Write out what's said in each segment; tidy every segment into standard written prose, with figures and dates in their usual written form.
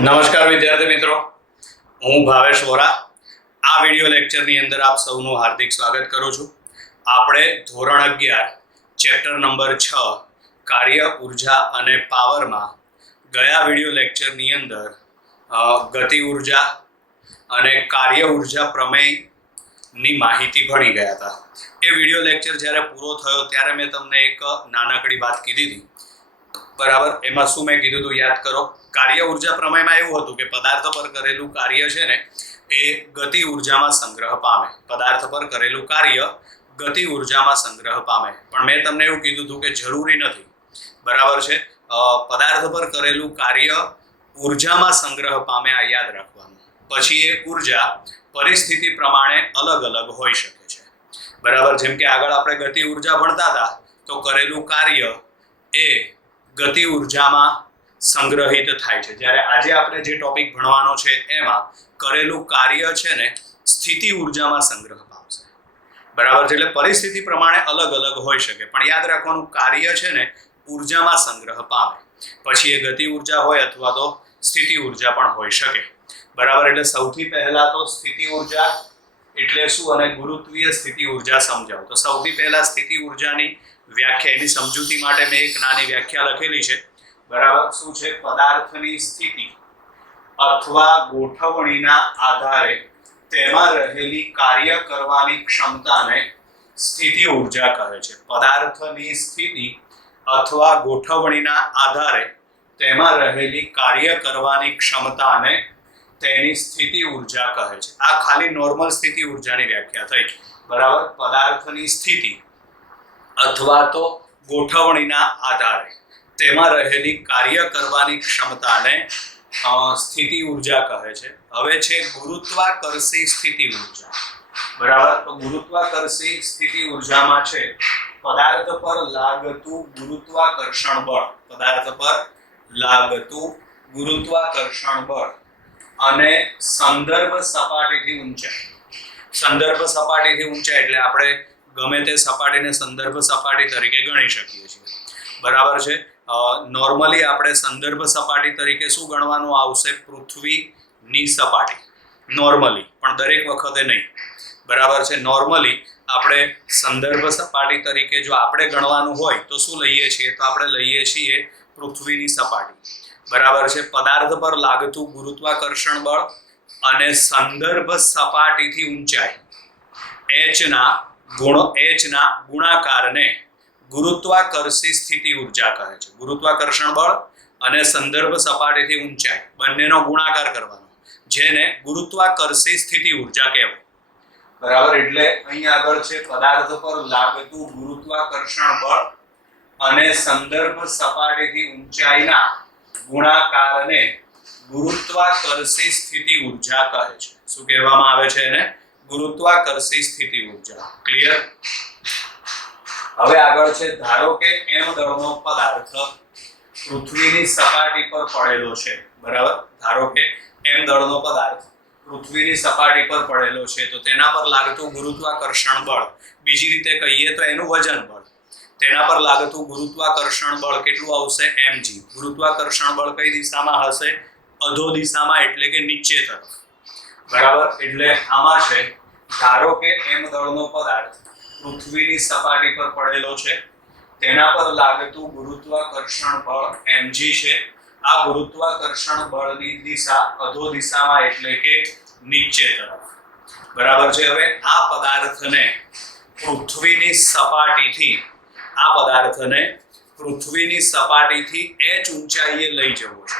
નમસ્કાર વિદ્યાર્થી મિત્રો, હું ભાવેશ વોરા આ વિડિયો લેક્ચરની અંદર આપ સૌનું હાર્દિક સ્વાગત કરું છું. આપણે ધોરણ 11 ચેપ્ટર નંબર 6 કાર્ય ઉર્જા અને પાવરમાં ગયા વિડિયો લેક્ચરની અંદર ગતિ ઉર્જા અને કાર્ય ઉર્જા પ્રમેયની માહિતી ભણી ગયા હતા. એ વિડિયો લેક્ચર જ્યારે પૂરો થયો ત્યારે મેં તમને એક નાનકડી વાત કીધી હતી. બરાબર, એમાં શું મેં કીધું હતું યાદ કરો. કાર્ય ઉર્જા પ્રમેયમાં એવું હતું કે પદાર્થ પર કરેલું કાર્ય છે ને એ ગતિ ઉર્જામાં સંગ્રહ પામે. પદાર્થ પર કરેલું કાર્ય ગતિ ઉર્જામાં સંગ્રહ પામે. પણ મેં તમને એવું કીધું હતું કે જરૂરી નથી. બરાબર છે, પદાર્થ પર કરેલું કાર્ય ઉર્જામાં સંગ્રહ પામે, આ યાદ રાખવાનું. પછી એ ઉર્જા પરિસ્થિતિ પ્રમાણે અલગ અલગ હોઈ શકે છે. બરાબર, જેમ કે આગળ આપણે ગતિ ઉર્જા ભણતા હતા તો કરેલું કાર્ય એ ગતિ ઉર્જામાં સંગ્રહિત થાય છે. જ્યારે આજે આપણે જે ટોપિક ભણવાનો છે એમાં કરેલું કાર્ય છે ને સ્થિતિ ઉર્જામાં સંગ્રહ પામશે. બરાબર છે, એટલે પરિસ્થિતિ પ્રમાણે અલગ અલગ હોઈ શકે, પણ યાદ રાખવાનું કાર્ય છે ને ઉર્જામાં સંગ્રહ પામે. પછી એ ગતિ ઉર્જા હોય અથવા તો સ્થિતિ ઉર્જા પણ હોઈ શકે. બરાબર, એટલે સૌથી પહેલા તો સ્થિતિ ઉર્જા એટલે શું અને ગુરુત્વીય સ્થિતિ ઉર્જા સમજાવો. તો સૌથી પહેલા સ્થિતિ ઉર્જાની વ્યાખ્યા, એની સમજૂતી માટે મેં એક નાની વ્યાખ્યા લખેલી છે. બરાબર, શું છે? પદાર્થની સ્થિતિ અથવા ગોઠવણીના આધારે તેમાં રહેલી કાર્ય કરવાની ક્ષમતાને સ્થિતિ ઉર્જા કહે છે. પદાર્થની સ્થિતિ અથવા ગોઠવણીના આધારે તેમાં રહેલી કાર્ય કરવાની ક્ષમતાને તેની સ્થિતિ ઉર્જા કહે છે. આ ખાલી નોર્મલ સ્થિતિ ઉર્જાની વ્યાખ્યા થઈ. બરાબર, પદાર્થની સ્થિતિ અથવા તો ગોઠવણીના આધારે તેમાં રહેલી કાર્ય કરવાની ક્ષમતાને સ્થિતિ ઉર્જા કહે છે. હવે છે ગુરુત્વાકર્ષી સ્થિતિ ઉર્જા. બરાબર, તો ગુરુત્વાકર્ષી સ્થિતિ ઉર્જામાં છે પદાર્થ પર લાગતું ગુરુત્વાકર્ષણ બળ. પદાર્થ પર લાગતું ગુરુત્વાકર્ષણ બળ અને સંદર્ભ સપાટીથી ઊંચાઈ. સંદર્ભ સપાટીથી ઊંચાઈ એટલે આપણે ગમે તે સપાટીને સંદર્ભ સપાટી તરીકે ગણી શકીએ છીએ. બરાબર છે, નોર્મલી આપણે સંદર્ભ સપાટી તરીકે શું ગણવાનું આવશે? પૃથ્વીની સપાટી. નોર્મલી, પણ દરેક વખતે નહીં. બરાબર છે, નોર્મલી આપણે સંદર્ભ સપાટી તરીકે જો આપણે ગણવાનું હોય તો શું લઈએ છીએ? તો આપણે લઈએ છીએ પૃથ્વીની સપાટી. બરાબર છે, પદાર્થ પર લાગતું ગુરુત્વાકર્ષણ બળ અને સંદર્ભ સપાટીથી ઊંચાઈ H ના ગુણાકારને ગુરુત્વાકર્ષી સ્થિતિ ઉર્જા કહે છે. ગુરુત્વાકર્ષણ બળ અને સંદર્ભ સપાટીથી ઊંચાઈ બંનેનો ગુણાકાર કરવાનો, જેને ગુરુત્વાકર્ષી સ્થિતિ ઉર્જા કહેવાય. બરાબર, એટલે અહીં આગળ છે પદાર્થ પર લાગતું ગુરુત્વાકર્ષણ બળ અને સંદર્ભ સપાટીથી ઊંચાઈના ગુણાકારને ગુરુત્વાકર્ષી સ્થિતિ ઉર્જા કહે છે. શું કહેવામાં આવે છે એને? ગુરુત્વાકર્ષી સ્થિતિ ઉર્જા. ક્લિયર? હવે આગળ છે, ધારો કે m દળનો પદાર્થ પૃથ્વીની સપાટી પર પડેલો છે. બરાબર, ધારો કે m દળનો પદાર્થ પૃથ્વીની સપાટી પર પડેલો છે તો તેના પર લાગતું ગુરુત્વાકર્ષણ બળ, બીજી રીતે કહીએ તો એનું વજન બળ, તેના પર લાગતું ગુરુત્વાકર્ષણ બળ કેટલું આવશે? mg. ગુરુત્વાકર્ષણ બળ કઈ દિશામાં હશે? અધો દિશામાં, એટલે કે નીચે તરફ. બરાબર, એટલે આમાં છે ધારો કે m દળનો પદાર્થ પૃથ્વીની સપાટી પર પડેલો છે, તેના પર લાગતું ગુરુત્વાકર્ષણ બળ mg છે. આ ગુરુત્વાકર્ષણ બળની દિશા અધો દિશામાં, એટલે કે નીચે તરફ. બરાબર છે, હવે આ પદાર્થને પૃથ્વીની સપાટીથી h ઊંચાઈએ લઈ જવો છે.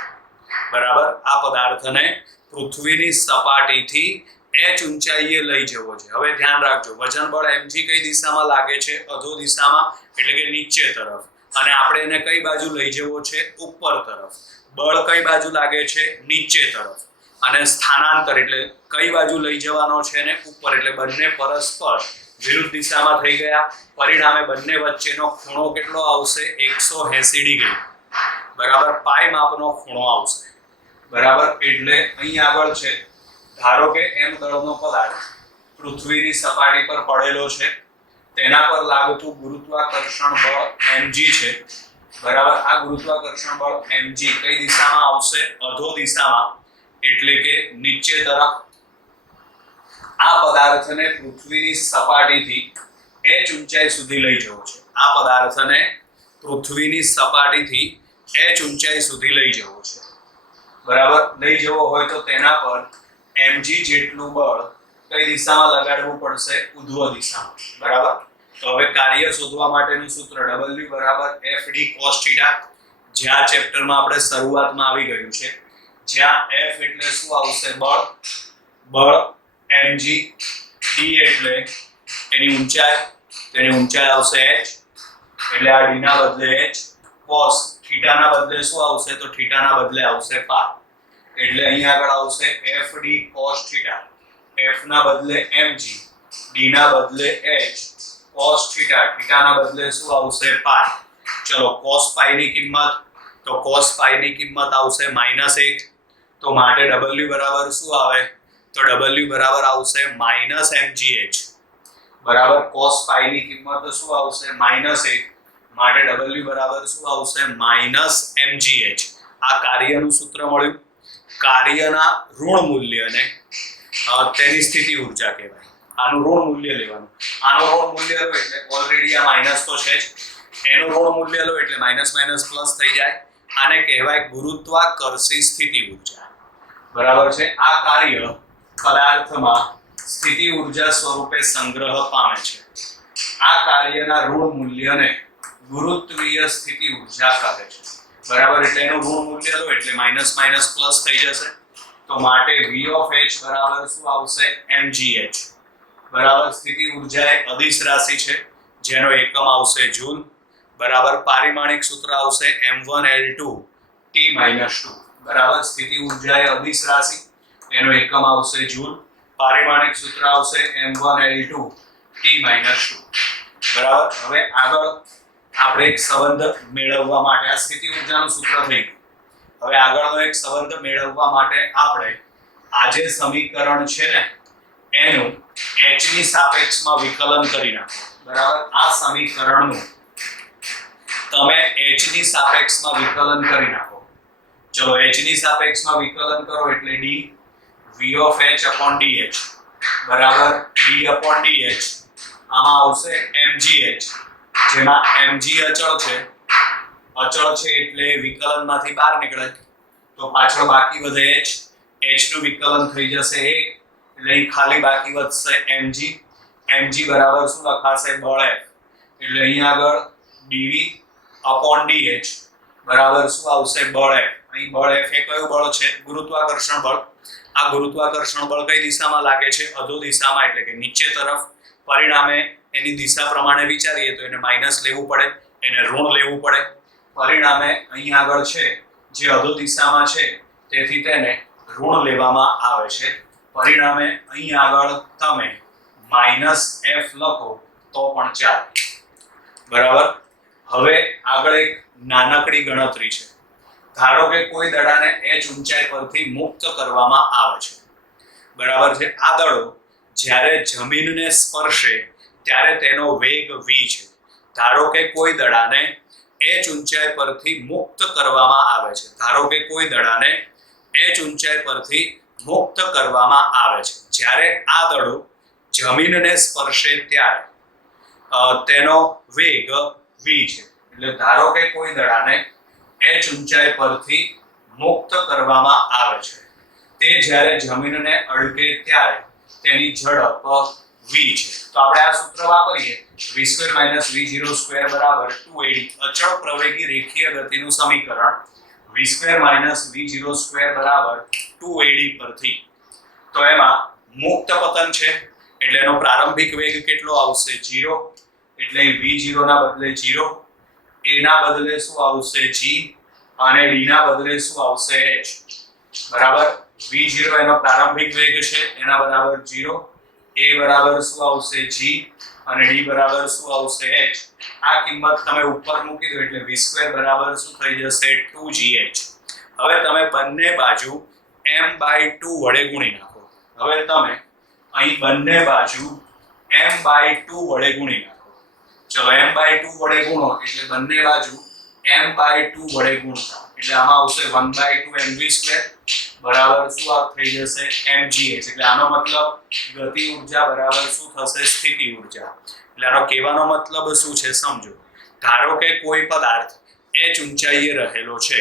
બરાબર, આ પદાર્થને પૃથ્વીની સપાટીથી h ઊંચાઈએ લઈ જવો છે. હવે ધ્યાન રાખજો, વજન બળ mg કઈ દિશામાં લાગે છે? અધો દિશામાં, એટલે કે નીચે તરફ. અને આપણે એને કઈ બાજુ લઈ જવો છે? ઉપર તરફ. બળ કઈ બાજુ લાગે છે? નીચે તરફ. અને સ્થાનાંતર એટલે કઈ બાજુ લઈ જવાનો છે? ને ઉપર. એટલે બંને પરસ્પર વિરુદ્ધ દિશામાં થઈ ગયા. પરિણામે બંને વચ્ચેનો ખૂણો કેટલો આવશે? 180 ડિગ્રી. બરાબર, પાઈ માપનો ખૂણો આવશે. બરાબર, એટલે અહીં આગળ છે ધારો કે m દળનો પદાર્થ પૃથ્વીની સપાટી પર પડેલો છે, તેના પર લાગતું ગુરુત્વાકર્ષણ બળ mg છે. બરાબર. આ ગુરુત્વાકર્ષણ બળ mg કઈ દિશામાં આવશે? અધો દિશામાં, એટલે કે નીચે તરફ. આ પદાર્થને પૃથ્વીની સપાટીથી h ઊંચાઈ સુધી લઈ જવો છે. આ પદાર્થને પૃથ્વીની સપાટીથી h ઊંચાઈ સુધી લઈ જવો છે. બરાબર. લઈ જવો હોય તો તેના પર mg જેટલું બળ કઈ દિશામાં લગાડવું પડશે? ઉધ્વ દિશામાં. બરાબર. તો હવે કાર્ય શોધવા માટેનું સૂત્ર W બરાબર FD cos θ, જ્યાં ચેપ્ટરમાં આપણે શરૂઆતમાં આવી ગયું છે, જ્યાં F એટલે શું આવશે? બળ mg, d એટલે એની ઊંચાઈ, તેની ઊંચાઈ આવશે h, એટલે આ d ના બદલે h, cos θ ના બદલે શું આવશે? તો θ ના બદલે આવશે π, એટલે અહીંયા આગળ આવશે FD cos θ, f ના બદલે mg, d ના બદલે h, cos θ, θ ના બદલે શું આવશે? π. ચલો cos π ની કિંમત, તો cos π ની કિંમત આવશે -1, તો માટે W બરાબર શું આવે? તો W બરાબર આવશે -mgh. બરાબર. cos π ની કિંમત શું આવશે? -1, માટે W બરાબર શું આવશે? -mgh. આ કાર્યનું સૂત્ર મળ્યું. કાર્યના ઋણ મૂલ્યને તેની સ્થિતિ ઊર્જા કહેવાય. આનું ઋણ મૂલ્ય લેવાનું. આનું ઋણ મૂલ્ય લો એટલે ઓલરેડી આ માઈનસ તો છે જ, એનું ઋણ મૂલ્ય લો એટલે માઈનસ માઈનસ પ્લસ થઈ જાય. આને કહેવાય ગુરુત્વાકર્ષી સ્થિતિ ઊર્જા. બરાબર છે. આ કાર્ય પદાર્થમાં સ્થિતિ ઊર્જા સ્વરૂપે સંગ્રહ પામે છે. આ કાર્યના ઋણ મૂલ્યને ગુરુત્વીય સ્થિતિ ઊર્જા કહે છે. બરાબર. એટલે એનું ઋણ મૂલ્ય લો એટલે માઈનસ માઈનસ પ્લસ થઈ જશે. તો માટે V of h બરાબર શું આવશે? mgh. બરાબર. સ્થિતિ ઊર્જા એ અદિશ રાશિ છે, જેનો એકમ આવશે જૂલ. બરાબર. પારિમાણિક સૂત્ર આવશે m1l2 t-2. બરાબર. સ્થિતિ ઊર્જા એ અદિશ રાશિ, એનો એકમ આવશે જૂલ. પારિમાણિક સૂત્ર આવશે m1l2 t-2. બરાબર. હવે આગળ આપણે એક સંબંધ મેળવવા માટે, આ સ્થિતિ ઊર્જાનું સૂત્ર થઈ ગયું. હવે આગળનો એક સંબંધ મેળવવા માટે આપણે આ જે સમીકરણ છે ને એનું h ની સાપેક્ષમાં વિકલન કરી નાખો. બરાબર. આ સમીકરણનું તમે h ની સાપેક્ષમાં વિકલન કરી નાખો. ચલો h ની સાપેક્ષમાં વિકલન કરો એટલે d v of h upon dh બરાબર d upon dh. આમાં આવશે mgh, જેમાં mg અચળ છે એટલે વિકલનમાંથી બહાર નીકળે તો પાછળ બાકી વધે h. h નું વિકલન થઈ જશે 1, એટલે અહીં ખાલી બાકી વધશે mg. mg બરાબર શું લખાશે? બળ F, એટલે અહીં આગળ dv upon dh બરાબર શું આવશે? બળ F. અહીં બળ F એ કયું બળ છે? ગુરુત્વાકર્ષણ બળ. આ ગુરુત્વાકર્ષણ બળ કઈ દિશામાં લાગે છે? અધો દિશામાં, એટલે કે નીચે તરફ. પરિણામે એની દિશા પ્રમાણે વિચારીએ તો એને માઈનસ લેવું પડે, એને ઋણ લેવું પડે. પરિણામે અહીં આગળ છે જે અધો દિશામાં છે તેથી તેને ઋણ લેવામાં આવે છે. પરિણામે અહીં આગળ તમે -f લખો તો પણ ચાલે. બરાબર. હવે આગળ એક નાનકડી ગણતરી છે. ધારો કે કોઈ દડાને h ઊંચાઈ પરથી મુક્ત કરવામાં આવે છે. બરાબર છે. આ દડો જ્યારે જમીનને સ્પર્શે ત્યારે તેનો વેગ v છે. ધારો કે કોઈ દડાને h ઊંચાઈ પરથી મુક્ત કરવામાં આવે છે. ધારો કે કોઈ દડાને h ઊંચાઈ પરથી મુક્ત કરવામાં આવે છે. જ્યારે આ દડો જમીનને સ્પર્શે ત્યારે તેનો વેગ v છે. એટલે ધારો કે કોઈ દડાને h ઊંચાઈ પરથી મુક્ત કરવામાં આવે છે, તે જ્યારે જમીનને અડકે ત્યારે તેની ઝડપ v છે. તો આપણે આ સૂત્ર વાપરીએ v² - v02 બરાબર 2ad. અચળ પ્રવેગી રેખીય ગતિનું સમીકરણ v² - v02 બરાબર 2ad પરથી. તો એમાં મુક્ત પતન છે એટલે એનો પ્રારંભિક વેગ કેટલો આવશે? 0, એટલે v0 ના બદલે 0, a ના બદલે શું આવશે? g, અને d ના બદલે શું આવશે? h. બરાબર. v0 એનો પ્રારંભિક વેગ છે, એના બરાબર 0, a બરાબર શું આવશે? g, અને d બરાબર શું આવશે? h. આ કિંમત તમે ઉપર મૂકી દો એટલે v² બરાબર શું થઈ જશે? 2gh. હવે તમે બંને બાજુ m/2 વડે ગુણી નાખો. હવે તમે અહીં બંને બાજુ m/2 વડે ગુણી નાખો. ચલો m/2 વડે ગુણો એટલે બંને બાજુ m/2 વડે ગુણતા, એટલે આમાં આવશે 1/2 mv² બરાબર શું આ થઈ જશે mgh, એટલે આનો મતલબ ગતિ ઊર્જા બરાબર શું થશે સ્થિતિ ઊર્જા. એટલે આનો કહેવાનો મતલબ શું છે સમજો. ધારો કે કોઈ પદાર્થ h ઊંચાઈએ રહેલો છે,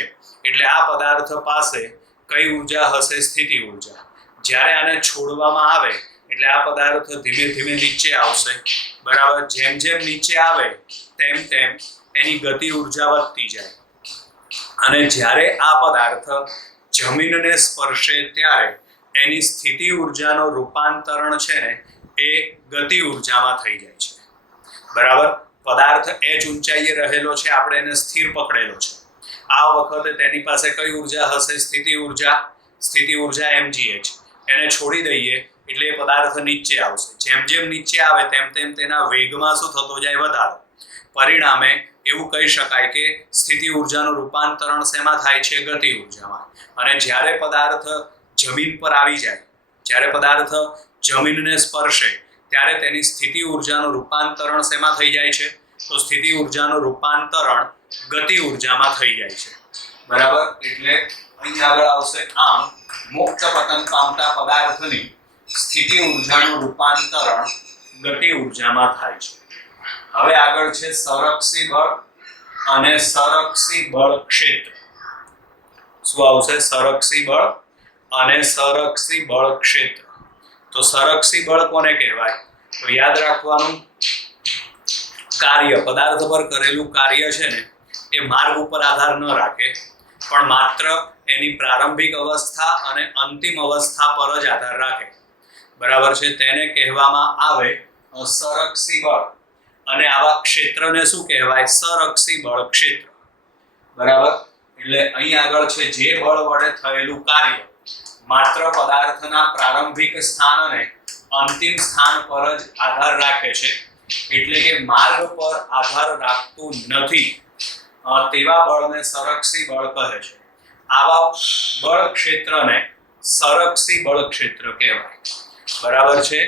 એટલે આ પદાર્થ પાસે કઈ ઊર્જા હશે સ્થિતિ ઊર્જા. જ્યારે આને છોડવામાં આવે એટલે આ પદાર્થ ધીમે ધીમે નીચે આવશે બરાબર. જેમ જેમ નીચે આવે તેમ તેમ એની ગતિ ઊર્જા વધતી જાય, અને જ્યારે આ પદાર્થ જમીનને સ્પર્શે ત્યારે એની સ્થિતિ ઊર્જાનો રૂપાંતરણ છે ને એ ગતિ ઊર્જામાં થઈ જાય છે બરાબર. પદાર્થ h ઊંચાઈએ રહેલો છે, આપણે એને સ્થિર પકડેલો છે. આ વખતે તેની પાસે કઈ ઊર્જા હશે સ્થિતિ ઊર્જા mgh. એને છોડી દઈએ એટલે એ પદાર્થ નીચે આવશે. જેમ જેમ નીચે આવે તેમ તેમ તેના વેગમાં શું થતો જાય વધારો. પરિણામે એવું કહી શકાય કે સ્થિતિ ઊર્જાનું રૂપાંતરણ શેમાં થાય છે ગતિ ઊર્જામાં. અને જ્યારે પદાર્થ જમીન પર આવી જાય, જ્યારે પદાર્થ જમીનને સ્પર્શે ત્યારે તેની સ્થિતિ ઊર્જાનું રૂપાંતરણ શેમાં થઈ જાય છે, તો સ્થિતિ ઊર્જાનું રૂપાંતરણ ગતિ ઊર્જામાં થઈ જાય છે બરાબર. એટલે અહીં આગળ આવશે આમ મુક્ત પતન પામતા પદાર્થની સ્થિતિ ઊર્જાનું રૂપાંતરણ ગતિ ઊર્જામાં થાય છે. હવે આગળ છે સંરક્ષી બળ અને સંરક્ષી બળ ક્ષેત્ર. શું આવશે સંરક્ષી બળ અને સંરક્ષી બળ ક્ષેત્ર. તો સંરક્ષી બળ કોને કહેવાય, તો યાદ રાખવાનું કાર્ય, પદાર્થ પર કરેલું કાર્ય છે ને એ માર્ગ ઉપર આધાર ન રાખે, પણ માત્ર એની પ્રારંભિક અવસ્થા અને અંતિમ અવસ્થા પર જ આધાર રાખે બરાબર છે. તેને કહેવામાં આવે સંરક્ષી બળ, અને આવા ક્ષેત્રને શું કહેવાય સંરક્ષી બળ ક્ષેત્ર બરાબર. એટલે અહીં આગળ છે જે બળ વડે થયેલું કાર્ય માત્ર પદાર્થના પ્રારંભિક સ્થાન અને અંતિમ સ્થાન પર જ આધાર રાખે છે, એટલે કે માર્ગ પર આધાર રાખતું નથી, તેવા બળને સંરક્ષી બળ કહે છે. આવા બળ ક્ષેત્રને સંરક્ષી બળ ક્ષેત્ર કહેવાય બરાબર છે.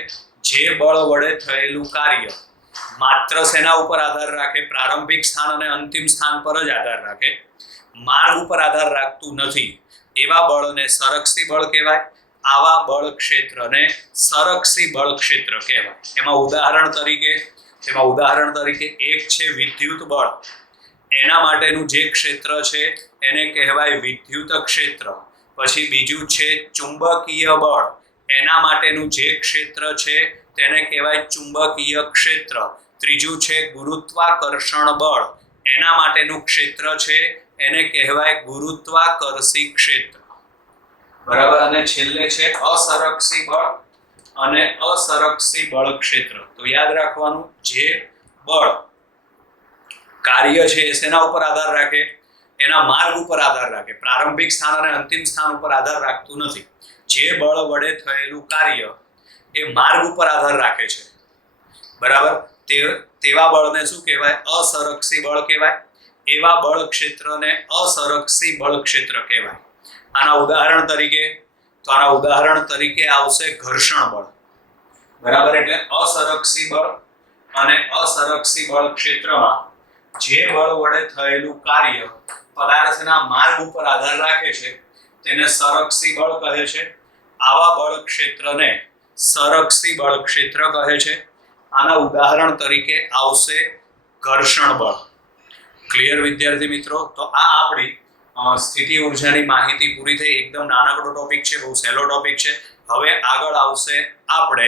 જે બળ વડે થયેલું કાર્ય માત્ર શેના ઉપર આધાર રાખે, પ્રારંભિક સ્થાન અને અંતિમ સ્થાન પર જ આધાર રાખે, માર્ગ ઉપર આધાર રાખતું નથી, એવા બળને સંરક્ષી બળ કહેવાય. આવા બળ ક્ષેત્રને સંરક્ષી બળ ક્ષેત્ર કહેવાય. એમાં ઉદાહરણ તરીકે એક છે વિદ્યુત બળ. એના માટેનું જે ક્ષેત્ર છે એને કહેવાય વિદ્યુત ક્ષેત્ર. પછી બીજું છે ચુંબકીય બળ. એના માટેનું જે ક્ષેત્ર છે તેને કહેવાય ચુંબકીય ક્ષેત્ર. ત્રીજું છે ગુરુત્વાકર્ષણ બળ. એના માટેનું ક્ષેત્ર છે એને કહેવાય ગુરુત્વાકર્ષી ક્ષેત્ર બરાબર. અને છેલ્લે છે અસંરક્ષી બળ અને અસંરક્ષી બળ ક્ષેત્ર. તો યાદ રાખવાનું જે બળ કાર્ય છે એ શેના ઉપર આધાર રાખે, એના માર્ગ ઉપર આધાર રાખે, પ્રારંભિક સ્થાન અને અંતિમ સ્થાન ઉપર આધાર રાખતું નથી. જે બળ વડે થયેલું કાર્ય એ માર્ગ ઉપર આધાર રાખે છે બરાબર, તેવા બળને શું કહેવાય અસંરક્ષી બળ કહેવાય. એવા બળ ક્ષેત્રને અસંરક્ષી બળ ક્ષેત્ર કહેવાય. આના ઉદાહરણ તરીકે આવશે ઘર્ષણ બળ બરાબર. એટલે અસંરક્ષી બળ અને અસંરક્ષી બળ ક્ષેત્રમાં જે બળ વડે થયેલું કાર્ય પદાર્થના માર્ગ ઉપર આધાર રાખે છે તેને સંરક્ષી બળ કહે છે. આવા બળ ક્ષેત્રને સંરક્ષી બળ ક્ષેત્ર કહે છે. આના ઉદાહરણ તરીકે આવશે ઘર્ષણ બળ. ક્લિયર વિદ્યાર્થી મિત્રો? તો આ આપણી સ્થિતિ ઊર્જાની માહિતી પૂરી થઈ. એકદમ નાનકડો ટોપિક છે, બહુ સહેલો ટોપિક છે. હવે આગળ આવશે આપણે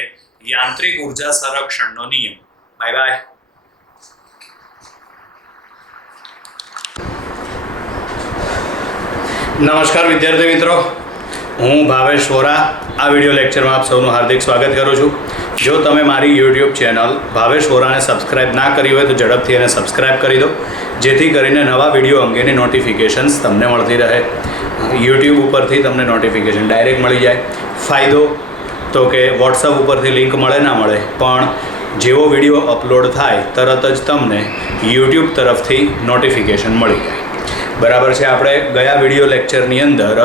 યાંત્રિક ઊર્જા સંરક્ષણનો નિયમ. Bye bye. નમસ્કાર વિદ્યાર્થી મિત્રો, હું ભાવેશ વોરા. આ વિડીયો લેક્ચરમાં આપ સૌનું હાર્દિક સ્વાગત કરું છું. જો તમે મારી યુટ્યુબ ચેનલ ભાવેશ વોરાને સબસ્ક્રાઇબ ના કરી હોય તો ઝડપથી એને સબસ્ક્રાઇબ કરી દો, જેથી કરીને નવા વિડીયો અંગેની નોટિફિકેશન્સ તમને મળતી રહે. યુટ્યુબ ઉપરથી તમને નોટિફિકેશન ડાયરેક્ટ મળી જાય. ફાયદો તો કે વોટ્સઅપ ઉપરથી લિંક મળે ના મળે, પણ જેવો વિડીયો અપલોડ થાય તરત જ તમને યુટ્યુબ તરફથી નોટિફિકેશન મળી જાય બરાબર છે. આપણે ગયા વિડીયો લેક્ચરની અંદર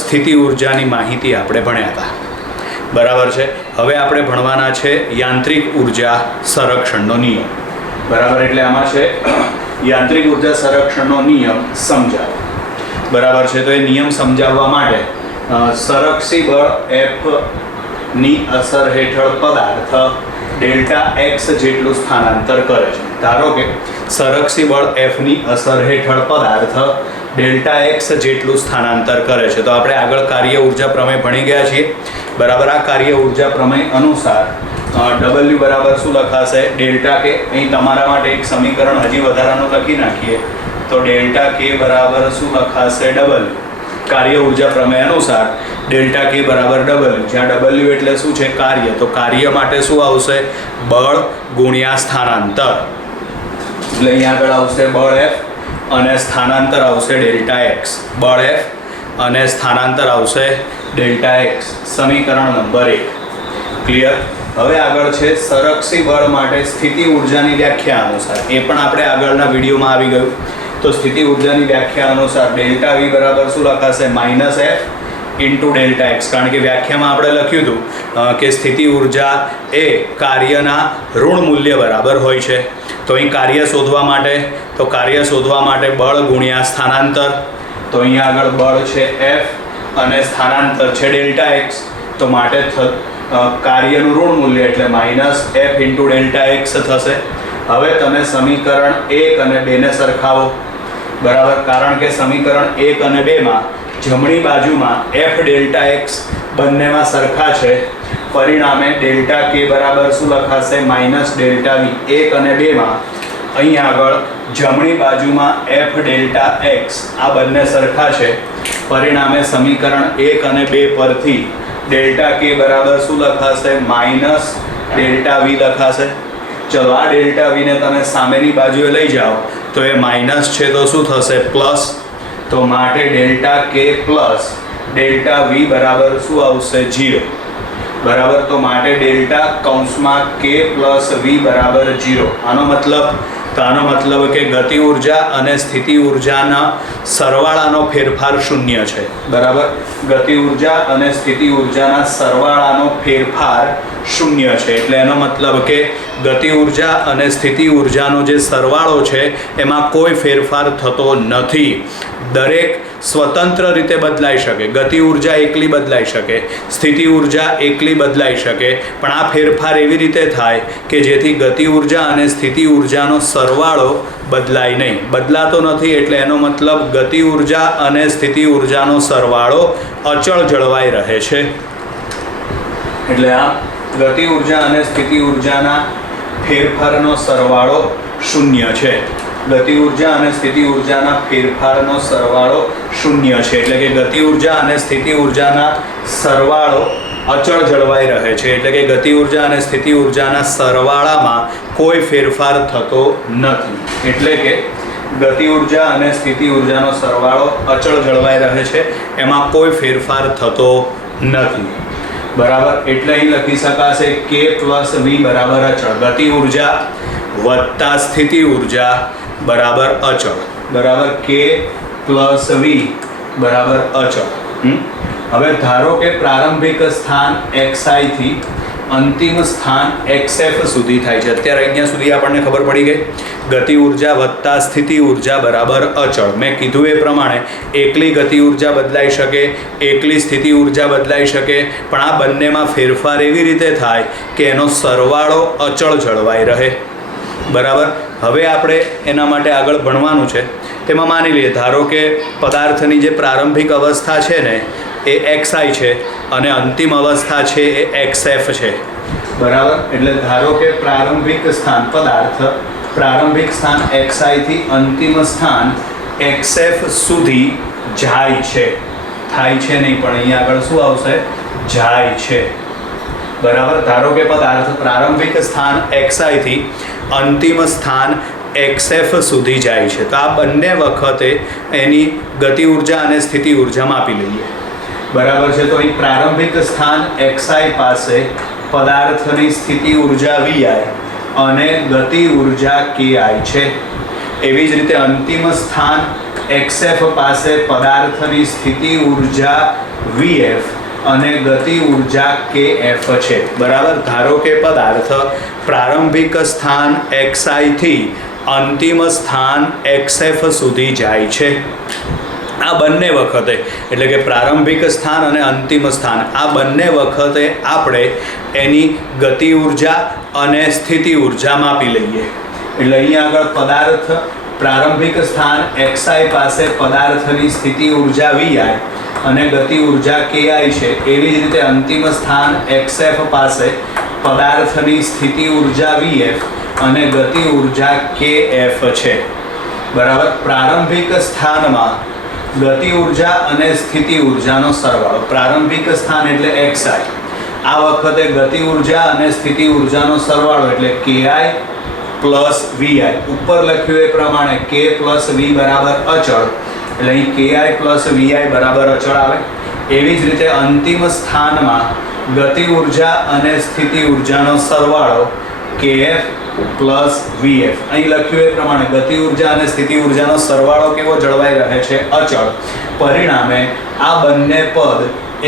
સ્થિતિ ઊર્જાની માહિતી આપણે ભણ્યા હતા બરાબર છે. હવે આપણે ભણવાના છે યાંત્રિક ઊર્જા સંરક્ષણનો નિયમ બરાબર. એટલે આમાં છે યાંત્રિક ઉર્જા સંરક્ષણનો નિયમ સમજાવો. બરાબર છે. તો એ નિયમ સમજાવવા માટે સંરક્ષી બળ F ની અસર હેઠળ પદાર્થ ડેલ્ટા એક્સ જેટલું સ્થાનાંતર કરે છે. ધારો કે સંરક્ષી બળ F ની અસર હેઠળ પદાર્થ ડેલ્ટા એક્સ જેટલું સ્થાનાંતર કરે છે. તો આપણે આગળ કાર્ય ઉર્જા પ્રમેય ભણી ગયા છીએ. બરાબર. આ કાર્ય ઉર્જા પ્રમેય અનુસાર W બરાબર શું લખાશે? ડેલ્ટા કે. અહીં તમારા માટે એક સમીકરણ હજી વધારાનું લખી નાખીએ તો ડેલ્ટા કે બરાબર શું લખાશે? W. કાર્ય ઉર્જા પ્રમેય અનુસાર ડેલ્ટા કે બરાબર W, જ્યાં W એટલે શું છે? કાર્ય. તો કાર્ય માટે શું આવશે? બળ ગુણ્યા સ્થાનાંતર. એટલે અહીંયા આગળ આવશે બળ F અને સ્થાનાંતર આવશે ડેલ્ટા એક્સ. બળ F અને સ્થાનાંતર આવશે ડેલ્ટા એક્સ. સમીકરણ નંબર 1. ક્લિયર? હવે આગળ છે સંરક્ષી બળ માટે સ્થિતિ ઉર્જાની વ્યાખ્યા અનુસાર. એ પણ આપણે આગળના વિડીયોમાં આવી ગયું. તો સ્થિતિ ઉર્જાની વ્યાખ્યા અનુસાર ડેલ્ટા V બરાબર શું લખાશે? -F into delta x. કારણ કે વ્યાખ્યામાં આપણે લખ્યું હતું કે સ્થિતિ ઉર્જા એ કાર્યના ઋણ મૂલ્ય બરાબર હોય છે. તો અહીં કાર્ય શોધવા માટે બળ ગુણ્યા સ્થાનાંતર. તો અહીંયા આગળ બળ છે F અને સ્થાનાંતર છે ડેલ્ટા એક્સ. તો માટે કાર્યનું ઋણ મૂલ્ય એટલે -F ઇન્ટુ ડેલ્ટા એક્સ થશે. હવે તમે સમીકરણ 1 અને 2 ને સરખાવો. બરાબર. કારણ કે સમીકરણ 1 અને 2માં જમણી બાજુમાં F ડેલ્ટા એક્સ બંનેમાં સરખા છે. પરિણામે ડેલ્ટા કે બરાબર શું લખાશે? -Delta V. 1 અને 2માં અહીંયા આગળ જમણી બાજુમાં F ડેલ્ટા એક્સ આ બંને સરખા છે. પરિણામે સમીકરણ 1 અને 2 પરથી ડેલ્ટા કે બરાબર શું લખાશે? -ડેલ્ટા V લખાશે. ચલો આ ડેલ્ટા V ને તમે સામેની બાજુએ લઈ જાઓ તો એ માઇનસ છે તો શું થશે? પ્લસ. તો માટે ડેલ્ટા કે પ્લસ ડેલ્ટા V બરાબર શું આવશે? 0. બરાબર. તો માટે ડેલ્ટા કૌંસમાં કે પ્લસ V બરાબર 0. આનો મતલબ કે ગતિ ઉર્જા અને સ્થિતિ ઉર્જાના સરવાળાનો ફેરફાર શૂન્ય છે. બરાબર. ગતિ ઉર્જા અને સ્થિતિ ઉર્જાના સરવાળાનો ફેરફાર શૂન્ય છે. એટલે એનો મતલબ કે ગતિ ઉર્જા અને સ્થિતિ ઉર્જાનો જે સરવાળો છે એમાં કોઈ ફેરફાર થતો નથી. દરેક સ્વતંત્ર રીતે બદલાઈ શકે. ગતિ ઉર્જા એકલી બદલાઈ શકે, સ્થિતિ ઉર્જા એકલી બદલાઈ શકે, પણ આ ફેરફાર એવી રીતે થાય કે જેથી ગતિ ઉર્જા અને સ્થિતિ ઉર્જાનો સરવાળો બદલાય નહીં. બદલાતો નથી એટલે એનો મતલબ ગતિ ઉર્જા અને સ્થિતિ ઉર્જાનો સરવાળો અચળ જળવાઈ રહે છે. એટલે આ ગતિ ઉર્જા અને સ્થિતિ ઉર્જાના ફેરફારનો સરવાળો શૂન્ય છે. ગતિ ઉર્જા અને સ્થિતિ ઉર્જાના ફેરફારનો સરવાળો શૂન્ય છે. એટલે કે ગતિ ઉર્જા અને સ્થિતિ ઉર્જાના સરવાળો અચળ જળવાઈ રહે છે. એટલે કે ગતિ ઉર્જા અને સ્થિતિ ઉર્જાના સરવાળામાં કોઈ ફેરફાર થતો નથી. એટલે કે ગતિ ઉર્જા અને સ્થિતિ ઉર્જાનો સરવાળો અચળ જળવાઈ રહે છે, એમાં કોઈ ફેરફાર થતો નથી. બરાબર. એટલે અહીં લખી શકાશે કે પ્લસ V બરાબર અચળ. ગતિ ઉર્જા વત્તા સ્થિતિ ઉર્જા બરાબર અચળ. બરાબર. કે પ્લસ V બરાબર અચળ. હવે ધારો કે પ્રારંભિક સ્થાન xi થી અંતિમ સ્થાન xf સુધી થાય છે. અત્યારે અહીંયા સુધી આપણને ખબર પડી ગઈ ગતિ ઉર્જા વત્તા સ્થિતિ ઉર્જા બરાબર અચળ. મેં કીધું એ પ્રમાણે એકલી ગતિ ઉર્જા બદલાઈ શકે, એકલી સ્થિતિ ઉર્જા બદલાઈ શકે, પણ આ બંનેમાં ફેરફાર એવી રીતે થાય કે એનો સરવાળો અચળ જળવાઈ રહે. બરાબર. હવે આપણે એના માટે આગળ ભણવાનું છે. તેમાં માની લઈએ ધારો કે પદાર્થની જે પ્રારંભિક અવસ્થા છે ને એ xi છે અને અંતિમ અવસ્થા છે એ xf છે. બરાબર. એટલે ધારો કે પ્રારંભિક સ્થાન xi થી અંતિમ સ્થાન xf સુધી જાય છે. થાય છે નહીં પણ અહીંયા આગળ શું આવશે? જાય છે. બરાબર. ધારો કે પદાર્થ પ્રારંભિક સ્થાન xi થી અંતિમ સ્થાન xf સુધી જાય છે. તો આ બંને વખતે એની ગતિ ઉર્જા અને સ્થિતિ ઉર્જા માપી લઈએ. બરાબર છે. તો અહીં પ્રારંભિક સ્થાન xi પાસે પદાર્થની સ્થિતિ ઉર્જા Vi અને ગતિ ઉર્જા Ki છે. એવી જ રીતે અંતિમ સ્થાન xf પાસે પદાર્થની સ્થિતિ ઉર્જા Vf અને ગતિ ઉર્જા kf છે. બરાબર. ધારો કે પદાર્થ પ્રારંભિક સ્થાન xi થી અંતિમ સ્થાન XF સુધી જાય છે. આ બંને વખતે એટલે કે પ્રારંભિક સ્થાન અને અંતિમ સ્થાન આ બંને વખતે આપણે એની ગતિ ઉર્જા અને સ્થિતિ ઉર્જા માપી લઈએ. એટલે અહીંયા આગળ પદાર્થ પ્રારંભિક સ્થાન XI પાસે પદાર્થની સ્થિતિ ઉર્જા VI અને ગતિ ઉર્જા KI છે. એવી જ રીતે અંતિમ સ્થાન XF પાસે પદાર્થની સ્થિતિ ઉર્જા VF અને ગતિ ઉર્જા KF છે. બરાબર. પ્રારંભિક સ્થાનમાં ગતિ ઉર્જા અને સ્થિતિ ઉર્જાનો સરવાળો. પ્રારંભિક સ્થાન એટલે XI. આ વખતે ગતિ ઉર્જા અને સ્થિતિ ઉર્જાનો સરવાળો એટલે KI પ્લસ VI. ઉપર લખ્યું એ પ્રમાણે K પ્લસ V બરાબર અચળ એટલે અહીં KI પ્લસ VI બરાબર અચળ આવે. એવી જ રીતે અંતિમ સ્થાનમાં ગતિ ઉર્જા અને સ્થિતિ ઉર્જાનો સરવાળો KF પ્લસ VF. અહીં લખ્યું એ પ્રમાણે ગતિ ઉર્જા અને સ્થિતિ ઉર્જાનો સરવાળો કેવો જળવાઈ રહે છે? અચળ. પરિણામે આ બંને પદ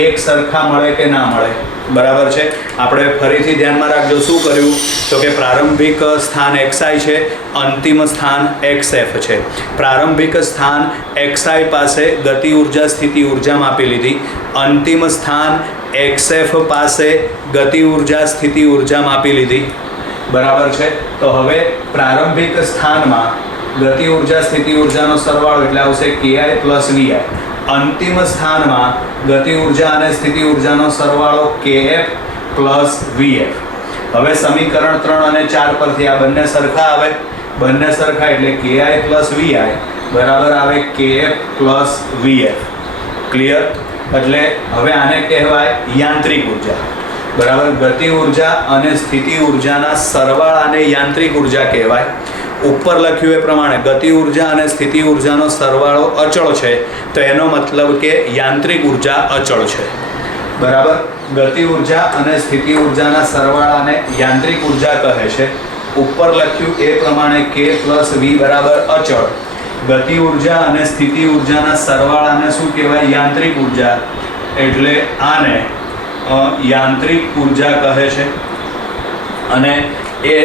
એક સરખા મળે કે ના મળે? બરાબર છે. આપણે ફરીથી ધ્યાનમાં રાખજો શું કર્યું તો કે પ્રારંભિક સ્થાન XI છે, અંતિમ સ્થાન XF છે. પ્રારંભિક સ્થાન XI પાસે ગતિ ઉર્જા સ્થિતિ ઉર્જા માપી લીધી. અંતિમ સ્થાન XF પાસે ગતિ ઉર્જા સ્થિતિ ઉર્જા માપી લીધી. બરાબર છે. તો હવે પ્રારંભિક સ્થાનમાં ગતિ ઉર્જા સ્થિતિ ઉર્જાનો સરવાળો એટલે આવશે KI પ્લસ VI. અંતિમ સ્થાનમાં ગતિ ઉર્જા અને સ્થિતિ ઉર્જાનો સરવાળો KF પ્લસ VF. હવે સમીકરણ 3 અને 4 પરથી આ બંને સરખા આવે. બંને સરખા એટલે KI પ્લસ VI બરાબર આવે KF પ્લસ VF. ક્લિયર? એટલે હવે આને કહેવાય યાંત્રિક ઉર્જા. બરાબર. ગતિ ઉર્જા અને સ્થિતિ ઉર્જાના સરવાળાને યાંત્રિક ઉર્જા કહેવાય. ઉપર લખ્યું એ પ્રમાણે ગતિ ઉર્જા અને સ્થિતિ ઉર્જાનો સરવાળો અચળ છે તો એનો મતલબ કે યાંત્રિક ઉર્જા અચળ છે. બરાબર. ગતિ ઉર્જા અને સ્થિતિ ઉર્જાના સરવાળાને યાંત્રિક ઉર્જા કહે છે. ઉપર લખ્યું એ પ્રમાણે K પ્લસ V બરાબર અચળ. ગતિ ઉર્જા અને સ્થિતિ ઉર્જાના સરવાળાને શું કહેવાય? યાંત્રિક ઉર્જા. એટલે આને યાંત્રિક ઉર્જા કહે છે અને એ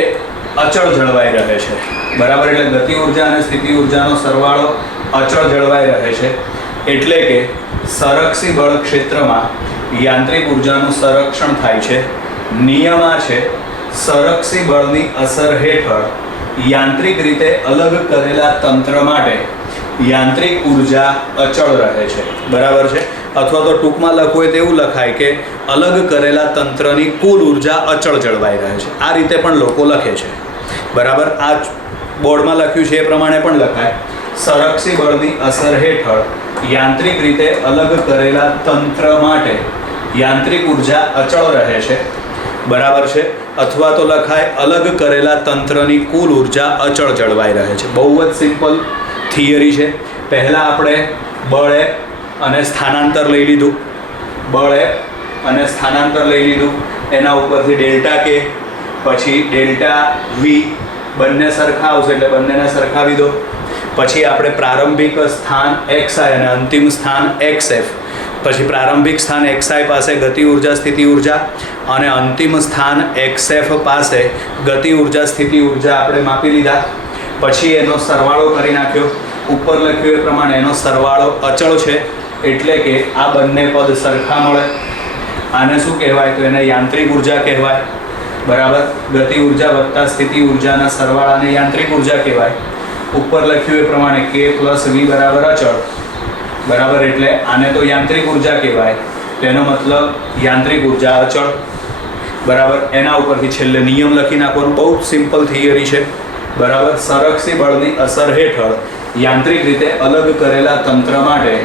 અચળ જળવાઈ રહે છે. બરાબર. એટલે ગતિ ઉર્જા અને સ્થિતિ ઉર્જાનો સરવાળો અચળ જળવાઈ રહે છે. એટલે કે સંરક્ષી બળ ક્ષેત્રમાં યાંત્રિક ઉર્જાનું સંરક્ષણ થાય છે. નિયમ આ છે સંરક્ષી બળની અસર હેઠળ યાંત્રિક રીતે અલગ કરેલા તંત્ર માટે યાંત્રિક ઉર્જા અચળ રહે છે. બરાબર છે. અથવા તો ટૂંકમાં લખવું હોય તેવું લખાય કે અલગ કરેલા તંત્રની કુલ ઉર્જા અચળ જળવાઈ રહે છે. આ રીતે પણ લોકો લખે છે. બરાબર. આ બોર્ડમાં લખ્યું છે એ પ્રમાણે પણ લખાય. સંરક્ષી બળની અસર હેઠળ યાંત્રિક રીતે અલગ કરેલા તંત્ર માટે યાંત્રિક ઉર્જા અચળ રહે છે. બરાબર છે. અથવા તો લખાય અલગ કરેલા તંત્રની કુલ ઉર્જા અચળ જળવાઈ રહે છે. બહુ જ સિમ્પલ થિયરી છે. પહેલાં આપણે બળ F અને સ્થાનાંતર લઈ લીધું. બળ F અને સ્થાનાંતર લઈ લીધું. એના ઉપરથી ડેલ્ટા K પછી ડેલ્ટા V બંને સરખા આવશે એટલે બંનેને સરખાવી દો. પછી આપણે પ્રારંભિક સ્થાન XI અને અંતિમ સ્થાન XF. પછી પ્રારંભિક સ્થાન XI પાસે ગતિ ઉર્જા સ્થિતિ ઉર્જા અને અંતિમ સ્થાન XF પાસે ગતિ ઉર્જા સ્થિતિ ઉર્જા આપણે માપી લીધા. પછી એનો સરવાળો કરી નાખ્યો. ઉપર લખ્યું એ પ્રમાણે એનો સરવાળો અચળ છે એટલે કે આ બંને પદ સરખા મળે. આને શું કહેવાય? તો એને યાંત્રિક ઉર્જા કહેવાય. બરાબર. ગતિ ઉર્જા વત્તા સ્થિતિ ઉર્જાના સરવાળાને યાંત્રિક ઉર્જા કહેવાય. ઉપર લખ્યું એ પ્રમાણે K પ્લસ V બરાબર અચળ. બરાબર. એટલે આને તો યાંત્રિક ઉર્જા કહેવાય. તેનો મતલબ યાંત્રિક ઉર્જા અચળ. બરાબર. એના ઉપરથી છેલ્લે નિયમ લખી નાખવાનું. બહુ સિમ્પલ થિયરી છે. બરાબર. સંરક્ષી બળની અસર હેઠળ યાંત્રિક રીતે અલગ કરેલા તંત્ર માટે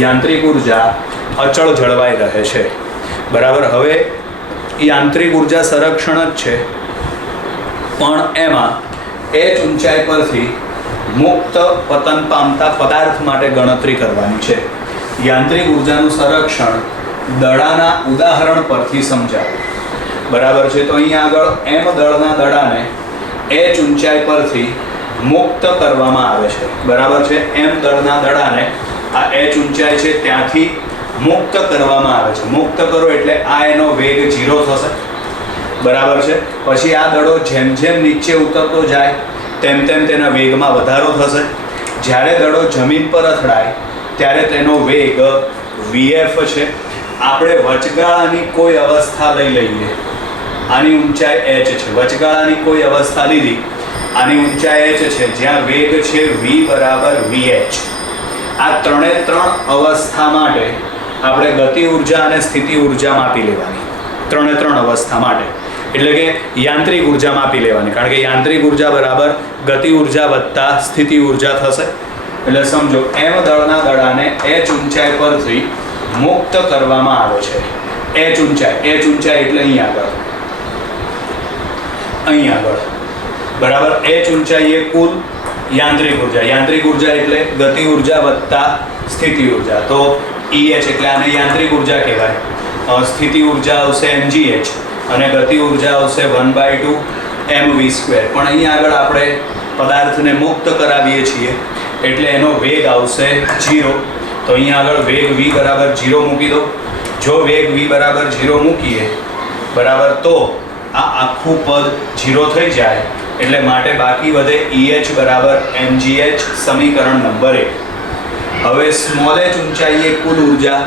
યાંત્રિક ઉર્જા અચળ જળવાઈ રહે છે. બરાબર. હવે યાંત્રિક ઉર્જા સંરક્ષણ જ છે પણ એમાં h ઊંચાઈ પરથી મુક્ત પતન પામતા પદાર્થ માટે ગણતરી કરવાની છે. યાંત્રિક ઉર્જાનું સંરક્ષણ દડાના ઉદાહરણ પરથી સમજાવે. બરાબર છે. તો અહીંયા આગળ m દળના દડાને h ઊંચાઈ પરથી મુક્ત કરવામાં આવે છે. બરાબર છે. m દળના દડાને આ h ઊંચાઈ છે ત્યાંથી મુક્ત કરવામાં આવે છે. મુક્ત કરો એટલે આ એનો વેગ 0 થશે. બરાબર છે. પછી આ દડો જેમ જેમ નીચે ઉતરતો જાય તેમ તેમ તેના વેગમાં વધારો થશે. જ્યારે દડો જમીન પર અથડાય ત્યારે તેનો વેગ vf છે. આપણે વચગાળાની કોઈ અવસ્થા લઈ લઈએ, આની ઊંચાઈ h છે. વચગાળાની કોઈ અવસ્થા લીધી, આની ઊંચાઈ h છે, જ્યાં વેગ છે v બરાબર vh. આ ત્રણ અવસ્થા માટે આપણે ગતિ ઉર્જા અને સ્થિતિ ઉર્જા માપી લેવાની. ત્રણ અવસ્થા માટે એટલે કે યાંત્રિક ઉર્જા માપી લેવાની, કારણ કે યાંત્રિક ઉર્જા બરાબર ગતિ ઉર્જા વત્તા સ્થિતિ ઉર્જા થશે. એટલે સમજો m દળના દડાને h ઊંચાઈ પરથી મુક્ત કરવામાં આવે છે. h ઊંચાઈ એટલે અહીં આગળ બરાબર. h ઊંચાઈ એ કુલ યાંત્રિક ઉર્જા એટલે ગતિ ઉર્જા વત્તા સ્થિતિ ઉર્જા. તો EH એટલે આને યાંત્રિક ઉર્જા કહેવાય. સ્થિતિ ઉર્જા આવશે mgh અને ગતિ ઉર્જા આવશે 1/2 mv². પણ અહીં આગળ આપણે પદાર્થને મુક્ત કરાવીએ છીએ એટલે એનો વેગ આવશે 0. તો અહીં આગળ વેગ v બરાબર 0 મૂકી દો. જો વેગ v બરાબર 0 મૂકીએ બરાબર, તો આ આખું પદ 0 થઈ જાય. એટલે માટે બાકી વધે EH બરાબર mgh, સમીકરણ નંબર 1. હવે સ્મોલ h ઊંચાઈએ કુલ ઉર્જા,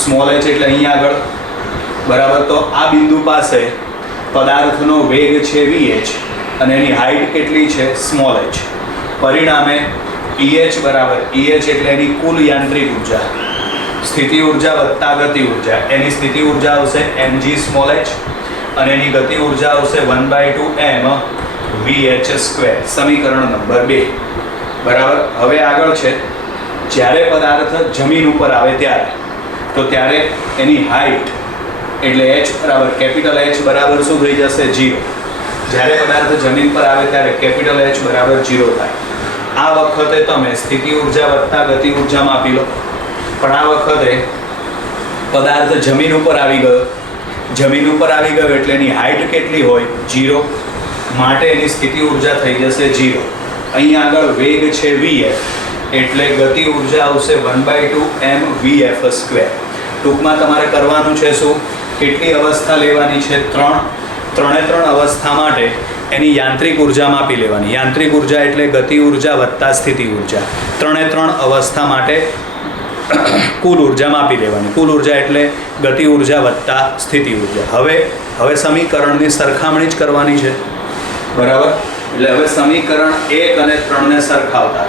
સ્મોલ h એટલે અહીં આગળ બરાબર. તો આ બિંદુ પાસે પદાર્થનો વેગ છે vh અને એની હાઇટ કેટલી છે સ્મોલ h. પરિણામે EH બરાબર, EH એટલે એની કુલ યાંત્રિક ઉર્જા, સ્થિતિ ઉર્જા વત્તા ગતિ ઉર્જા. એની સ્થિતિ ઉર્જા આવશે mg સ્મોલ h અને એની ગતિ ઉર્જા આવશે 1/2 m vh², સમીકરણ નંબર 2 બરાબર. હવે આગળ છે, જ્યારે પદાર્થ જમીન ઉપર આવે ત્યારે એની હાઇટ એટલે h બરાબર, કેપિટલ H બરાબર શું થઈ જશે 0. જ્યારે પદાર્થ જમીન પર આવે ત્યારે કેપિટલ H બરાબર 0 થાય. આ વખતે તમે સ્થિતિ ઉર્જા વત્તા ગતિ ઉર્જા માપી લો. પણ આ વખતે પદાર્થ જમીન ઉપર આવી ગયો એટલે એની હાઇટ કેટલી હોય 0, માટે એની સ્થિતિ ઉર્જા થઈ જશે 0. અહીં આગળ વેગ છે vf એટલે ગતિ ઉર્જા આવશે 1/2 m vf². ટૂંકમાં તમારે કરવાનું છે શું, કેટલી અવસ્થા લેવાની છે? ત્રણે અવસ્થા માટે એની યાંત્રિક ઉર્જા માપી લેવાની. યાંત્રિક ઉર્જા એટલે ગતિ ઉર્જા વત્તા સ્થિતિ ઉર્જા. ત્રણ અવસ્થા માટે કુલ ઉર્જા માપી લેવાની. કુલ ઉર્જા એટલે ગતિ ઉર્જા વત્તા સ્થિતિ ઉર્જા. હવે સમીકરણની સરખામણી જ કરવાની છે બરાબર. એટલે હવે સમીકરણ 1 અને 3 ને સરખાવતા,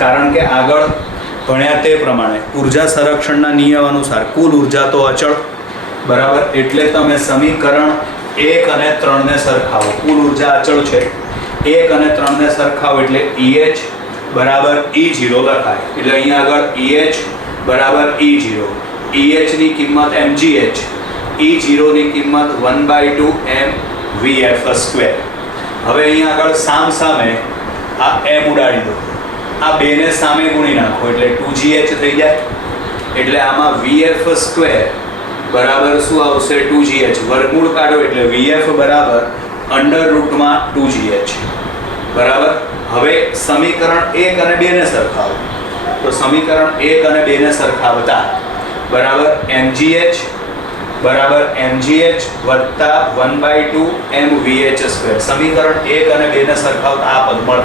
કારણ કે આગળ ભણ્યા તે પ્રમાણે ઉર્જા સંરક્ષણના નિયમ અનુસાર કુલ ઉર્જા તો અચળ બરાબર. એટલે તમે સમીકરણ 1 અને 3 ને સરખાવો. કુલ ઉર્જા અચળ છે, 1 અને 3 ને સરખાવો એટલે EH બરાબર E0 લખાય. એટલે અહીંયા આગળ EH બરાબર E0, EH ની કિંમત mgh, E0 ની કિંમત 1/2 m vf². હવે અહીંયા આગળ સામે આ m ઉડાડી દો, આ બેને સામે ગુણી નાખો એટલે 2gh થઈ જાય. એટલે આમાં vf² બરાબર શું આવશે 2gh. વર્ગમૂળ કાઢો એટલે vf બરાબર √2gh બરાબર. હવે સમીકરણ 1 અને 2 ને સરખાવો. તો સમીકરણ 1 અને 2 ને સરખાવતા બરાબર mgh બરાબર mgh વત્તા 1/2 m vh². સમીકરણ 1 અને 2 ને સરખાવતા આ પદ મળે.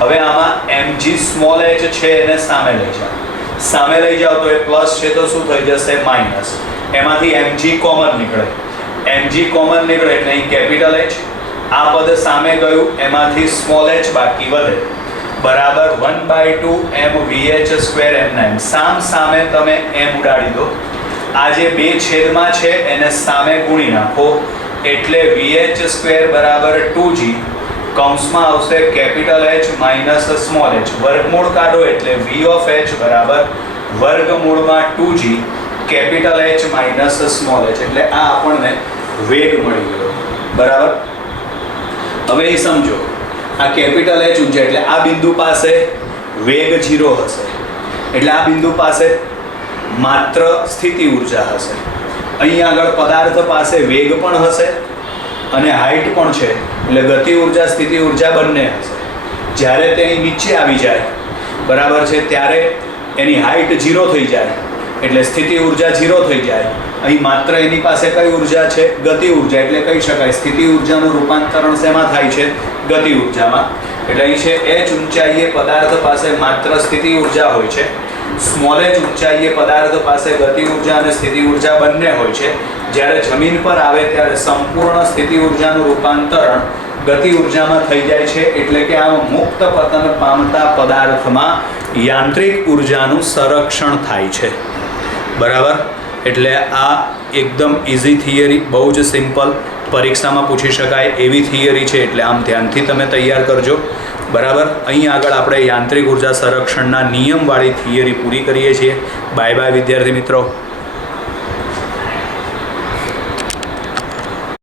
હવે આમાં mg સ્મોલ h છે એને સામે લઈ જાઓ તો એ પ્લસ છે તો શું થઈ જશે માઇનસ. એમાંથી mg કોમન નીકળે એટલે અહીં કેપિટલ H. આ પદ સામે ગયું, એમાંથી સ્મોલ h બાકી વધે બરાબર 1/2 m vh² એમ સામે તમે m ઉડાડી દો. આ જે બે છેદમાં છે એને સામે ગુણી નાખો એટલે vh² બરાબર 2g, કૌંસમાં આવશે capital H minus small h. વર્ગમૂળ કાઢો એટલે v ઓફ h બરાબર વર્ગમૂળમાં 2g capital H minus small h. એટલે આ આપણને વેગ મળી ગયો બરાબર. હવે એ સમજો, આ કેપિટલ H ઊંચાઈ એટલે આ બિંદુ પાસે વેગ 0 હશે, એટલે આ બિંદુ પાસે માત્ર સ્થિતિ ઉર્જા હશે. અહીં આગળ પદાર્થ પાસે વેગ પણ હશે અને હાઇટ પણ છે, એટલે ગતિ ઉર્જા સ્થિતિ ઉર્જા બંને હશે. જ્યારે તે અહીં નીચે આવી જાય બરાબર છે ત્યારે એની હાઇટ 0 થઈ જાય એટલે સ્થિતિ ઉર્જા 0 થઈ જાય. અહીં માત્ર એની પાસે કઈ ઉર્જા છે? ગતિ ઉર્જા. એટલે કહી શકાય સ્થિતિ ઉર્જાનું રૂપાંતરણ શેમાં થાય છે? ગતિ ઉર્જામાં. એટલે અહીં છે h ઊંચાઈએ પદાર્થ પાસે માત્ર સ્થિતિ ઉર્જા હોય છે, સ્મોલ h ઊંચાઈએ પદાર્થ પાસે ગતિ ઉર્જા અને સ્થિતિ ઉર્જા બંને હોય છે. જ્યારે જમીન પર આવે ત્યારે સંપૂર્ણ સ્થિતિ ઉર્જાનું રૂપાંતરણ ગતિ ઉર્જામાં થઈ જાય છે. એટલે કે આમ મુક્ત પતન પામતા પદાર્થમાં યાંત્રિક ઉર્જાનું સંરક્ષણ થાય છે. બરાબર. એટલે આ એકદમ ઇઝી થિયરી, બહુ જ સિમ્પલ, પરીક્ષામાં પૂછી શકાય એવી થિયરી છે. એટલે આમ ધ્યાનથી તમે તૈયાર કરજો. બરાબર. અહીં આગળ આપણે યાંત્રિક ઉર્જા સંરક્ષણના નિયમવાળી થિયરી પૂરી કરીએ છીએ. બાય બાય વિદ્યાર્થી મિત્રો.